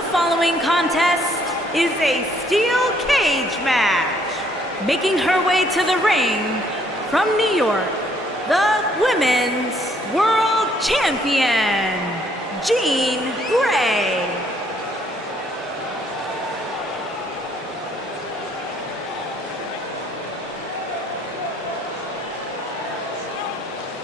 The following contest is a steel cage match. Making her way to the ring from New York, the Women's World Champion, Jean Grey.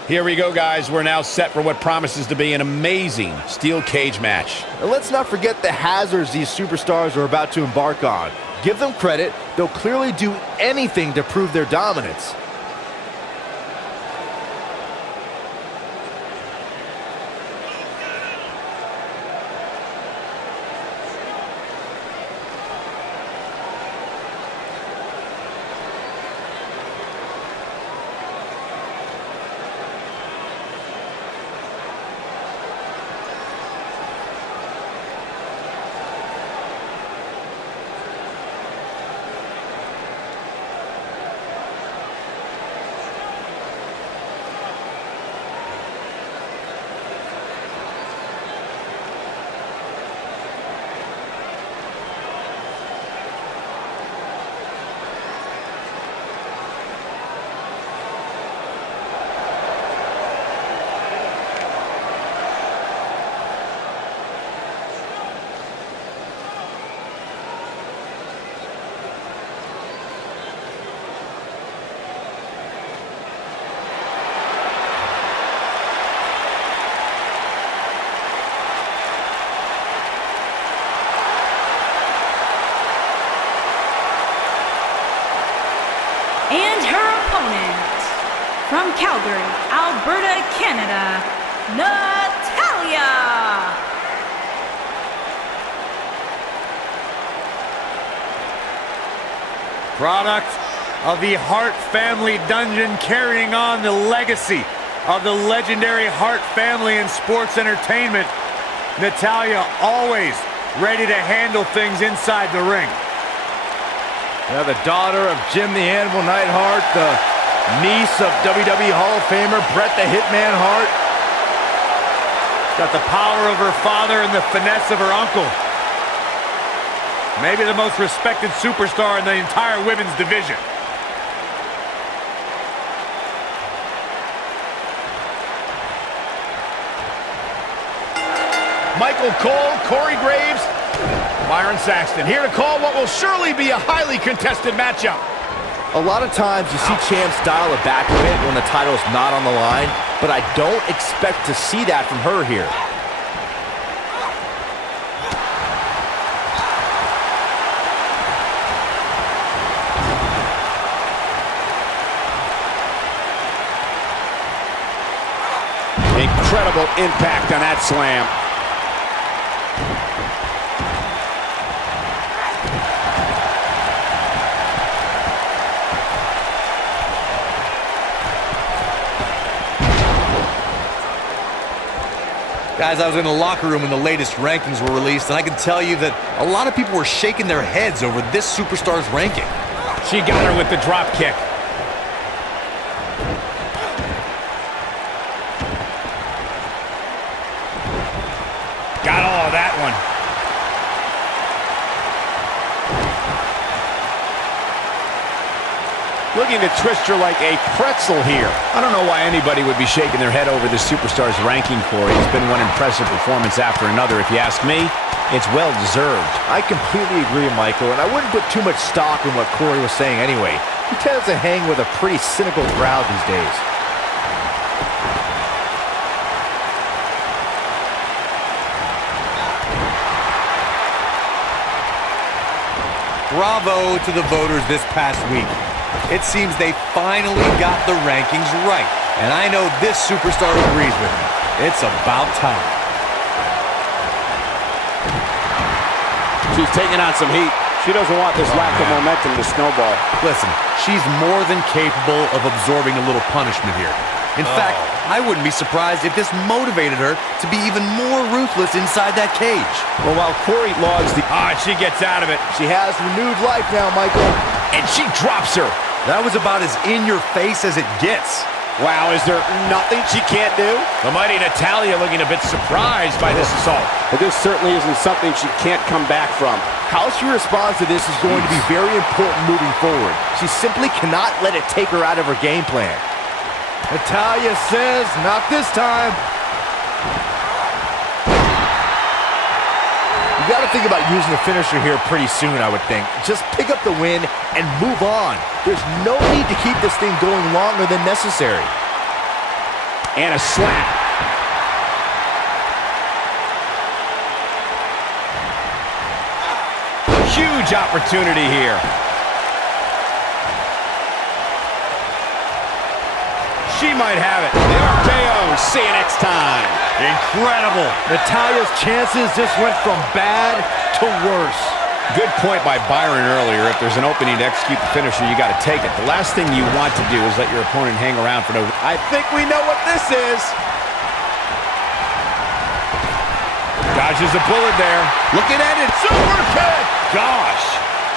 Here we go, guys. We're now set for what promises to be an amazing steel cage match. And let's not forget the hazards these superstars are about to embark on. Give them credit, they'll clearly do anything to prove their dominance. And her opponent, from Calgary, Alberta, Canada, Natalya. Product of the Hart family dungeon, carrying on the legacy of the legendary Hart family in sports entertainment. Natalya always ready to handle things inside the ring. Now the daughter of Jim the Animal Neidhart, the niece of WWE Hall of Famer Bret the Hitman Hart. Got the power of her father and the finesse of her uncle. Maybe the most respected superstar in the entire women's division. Michael Cole, Corey Graves, Byron Saxton, here to call what will surely be a highly contested matchup. A lot of times you see champs dial it back a bit when the title's not on the line, but I don't expect to see that from her here. Incredible impact on that slam. Guys, I was in the locker room when the latest rankings were released, and I can tell you that a lot of people were shaking their heads over this superstar's ranking. She got her with the drop kick. Got all of that one. Looking to twist her like a pretzel here. I don't know why anybody would be shaking their head over this superstar's ranking, Corey. It's been one impressive performance after another. If you ask me, it's well-deserved. I completely agree, Michael, and I wouldn't put too much stock in what Corey was saying anyway. He tends to hang with a pretty cynical crowd these days. Bravo to the voters this past week. It seems they finally got the rankings right, and I know this superstar agrees with me. It's about time. She's taking on some heat. She doesn't want this lack of momentum to snowball. Listen, she's more than capable of absorbing a little punishment here. In fact, I wouldn't be surprised if this motivated her to be even more ruthless inside that cage. Well, while Corey logs the... She gets out of it. She has renewed life now, Michael. And she drops her. That was about as in-your-face as it gets. Wow, is there nothing she can't do? The mighty Natalya looking a bit surprised by this assault. But this certainly isn't something she can't come back from. How she responds to this is going to be very important moving forward. She simply cannot let it take her out of her game plan. Natalya says, not this time. You got to think about using the finisher here pretty soon, I would think. Just pick up the win and move on. There's no need to keep this thing going longer than necessary. And a slap. Huge opportunity here. She might have it. The RKO. See you next time. Incredible. Natalya's chances just went from bad to worse. Good point by Byron earlier. If there's an opening to execute the finisher, you got to take it. The last thing you want to do is let your opponent hang around for no... I think we know what this is. Dodges a bullet there. Looking at it. Super kick. Gosh.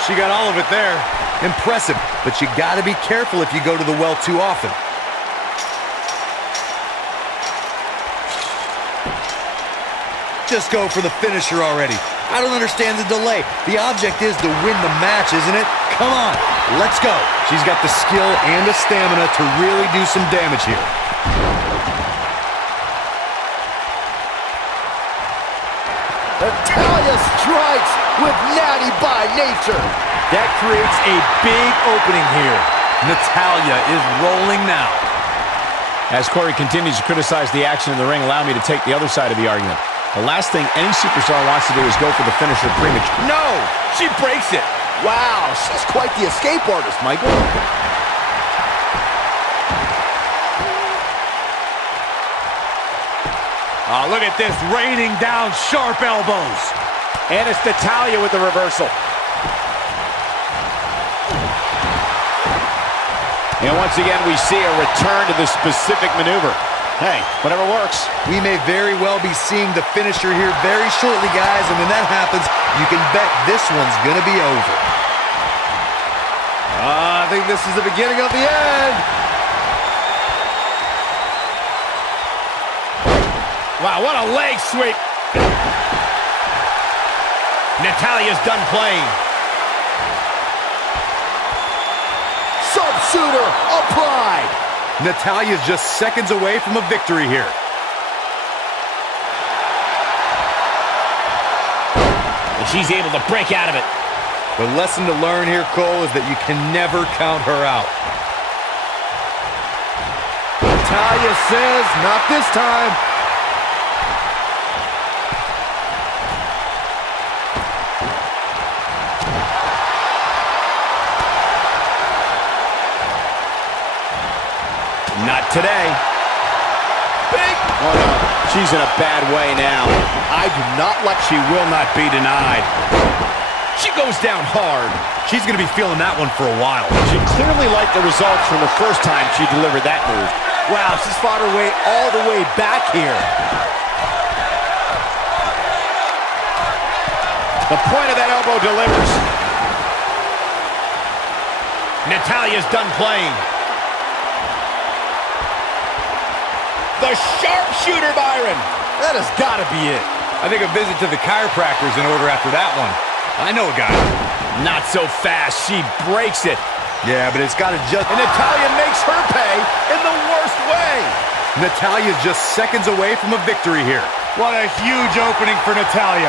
She got all of it there. Impressive. But you got to be careful if you go to the well too often. Just go for the finisher already. I don't understand the delay. The object is to win the match, isn't it? Come on, let's go. She's got the skill and the stamina to really do some damage here. Natalya strikes with natty by nature. That creates a big opening here. Natalya is rolling now. As Corey continues to criticize the action in the ring, allow me to take the other side of the argument. The last thing any superstar wants to do is go for the finisher premature. No, she breaks it. Wow, she's quite the escape artist, Michael. Oh, look at this, raining down sharp elbows. And it's Natalya with the reversal. And once again, we see a return to the specific maneuver. Hey, whatever works. We may very well be seeing the finisher here very shortly, guys, and when that happens, you can bet this one's gonna be over. I think this is the beginning of the end. Wow, what a leg sweep. Natalya's done playing. Sharpshooter applied. Natalya's just seconds away from a victory here. And she's able to break out of it. The lesson to learn here, Cole, is that you can never count her out. Natalya says, not this time. Not today. Big. Oh, no. She's in a bad way now. I do not like. She will not be denied. She goes down hard. She's going to be feeling that one for a while. She clearly liked the results from the first time she delivered that move. Wow, she's fought her way all the way back here. The point of that elbow delivers. Natalya's done playing. The sharpshooter, Byron. That has got to be it. I think a visit to the chiropractor's in order after that one. I know a guy. Not so fast. She breaks it. Yeah, but it's got to just... And Natalya makes her pay in the worst way. Natalya's just seconds away from a victory here. What a huge opening for Natalya.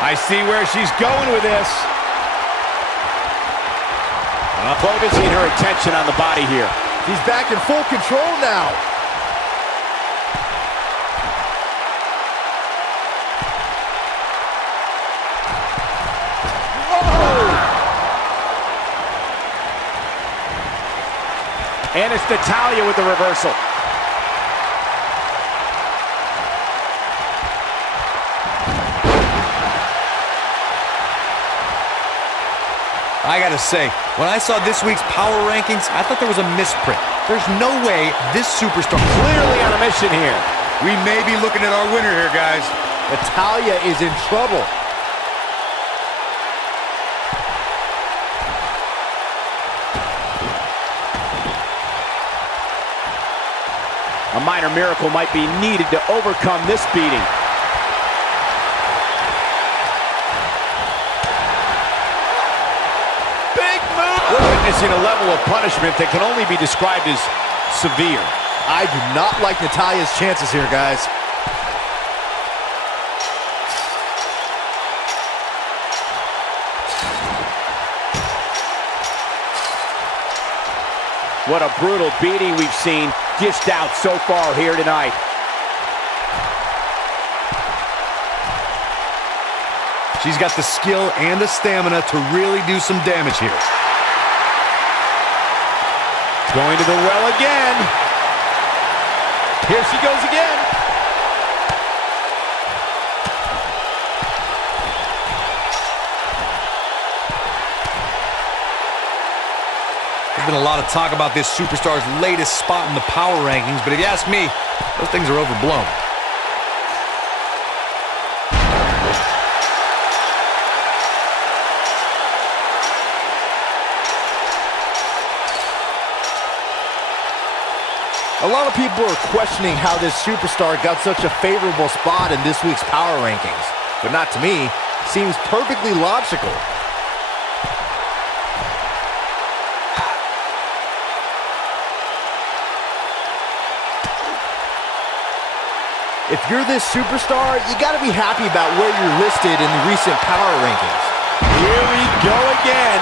I see where she's going with this. Focusing her attention on the body here. He's back in full control now. And it's Natalya with the reversal. I gotta say, when I saw this week's power rankings, I thought there was a misprint. There's no way this superstar... Clearly on a mission here. We may be looking at our winner here, guys. Natalya is in trouble. minor miracle might be needed to overcome this beating. Big move! We're witnessing a level of punishment that can only be described as severe. I do not like Natalya's chances here, guys. What a brutal beating we've seen dished out so far here tonight. She's got the skill and the stamina to really do some damage here. Going to the well again. Here she goes again. There's been a lot of talk about this superstar's latest spot in the power rankings, but if you ask me, those things are overblown. A lot of people are questioning how this superstar got such a favorable spot in this week's power rankings, but not to me. Seems perfectly logical. If you're this superstar, you gotta be happy about where you're listed in the recent power rankings. Here we go again.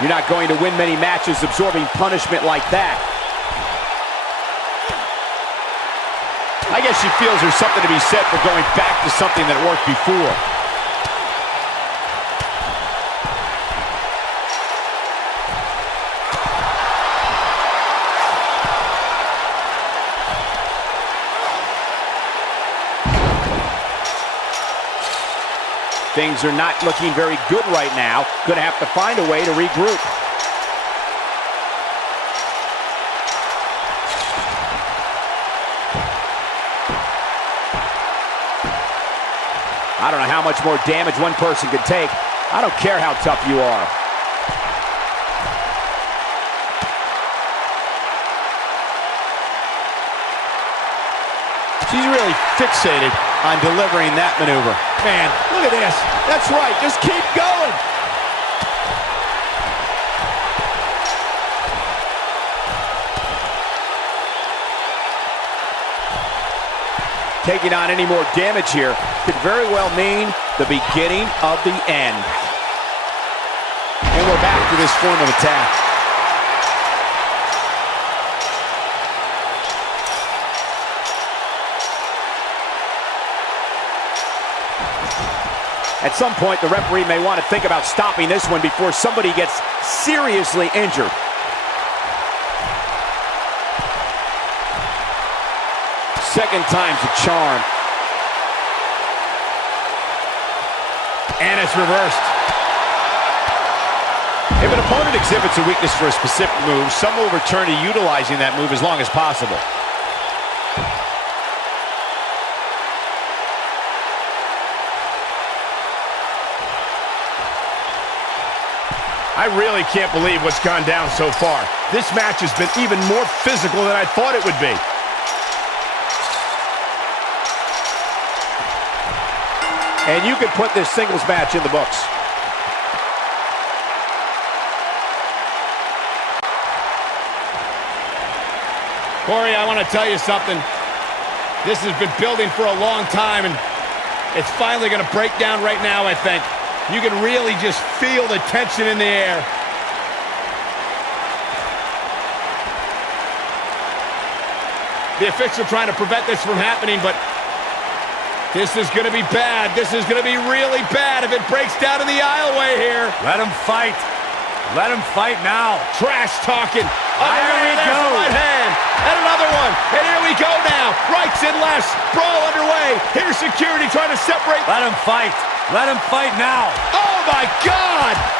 You're not going to win many matches absorbing punishment like that. I guess she feels there's something to be said for going back to something that worked before. Things are not looking very good right now. Gonna have to find a way to regroup. I don't know how much more damage one person could take. I don't care how tough you are. She's really fixated on delivering that maneuver. Man, look at this. That's right, just keep going. Taking on any more damage here could very well mean the beginning of the end. And we're back to this form of attack. At some point, the referee may want to think about stopping this one before somebody gets seriously injured. Second time's a charm. And it's reversed. If an opponent exhibits a weakness for a specific move, some will return to utilizing that move as long as possible. I really can't believe what's gone down so far. This match has been even more physical than I thought it would be. And you could put this singles match in the books. Corey, I want to tell you something. This has been building for a long time, and it's finally going to break down right now, I think. You can really just feel the tension in the air. The official trying to prevent this from happening, but this is going to be bad. This is going to be really bad if it breaks down in the aisleway here. Let him fight. Let him fight now. Trash talking. There we go. Right hand. And another one. And here we go now. Rights and lefts. Brawl underway. Here's security trying to separate. Let him fight. Let him fight now. Oh, my God.